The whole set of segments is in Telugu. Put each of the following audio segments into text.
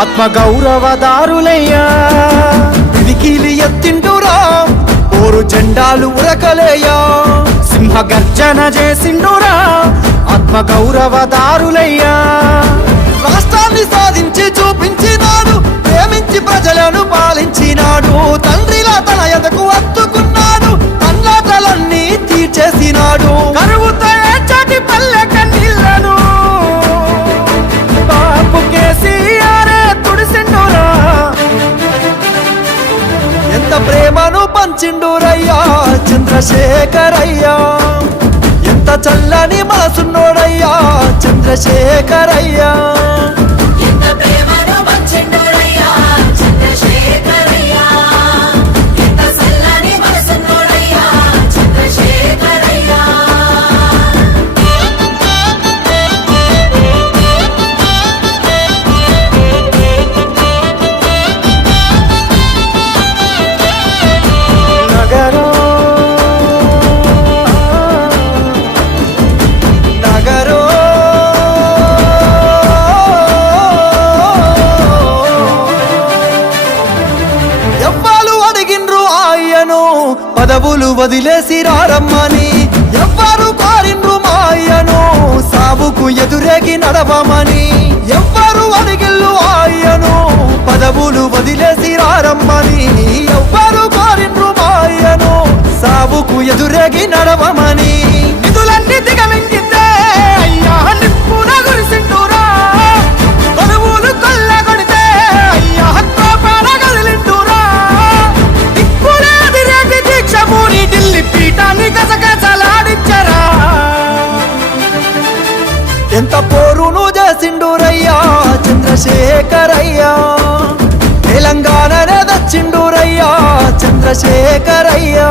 ఆత్మ గౌరవదారులయ్యా పిడికిలి ఎత్తిండురా పోరు జెండాలు ఉరకలేయా. సింహ గర్జన చేసిండురా ఆత్మ గౌరవదారులయ్యా రాష్ట్రాన్ని సాధించి చూపించినాడు ప్రేమించి ప్రజలను పాలించినాడు తండ్రిలా తన ఎదకు చంద్రశేఖరయ్యా. ఎంత చల్లని మాసున్నోడయ్యా చంద్రశేఖరయ్యా. మాయను పదవులు వదిలేసి రారమ్మని. ఎవ్వరు కోరిండ్రు మాయను సాబుకు ఎదురేగి నడవమని. ఎవ్వరు అడిగిల్లు ఆయను పదవులు వదిలేసి రారమ్మని. ఎవ్వరు కోరిండ్రు మాయను సాబుకు ఎదురేగి నడవమని. ఎంత పోరును చేసిండురయ్యా? చంద్రశేఖరయ్యా. తెలంగాణనే దచ్చిండురయ్యా చంద్రశేఖరయ్యా.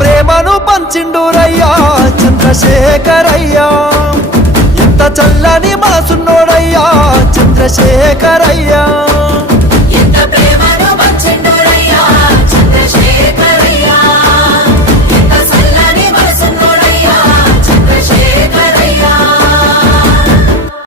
ప్రేమను పంచిండురయ్యా చంద్రశేఖరయ్యా. ఎంత చల్లని మనసున్నోడయ్యా చంద్రశేఖరయ్యా.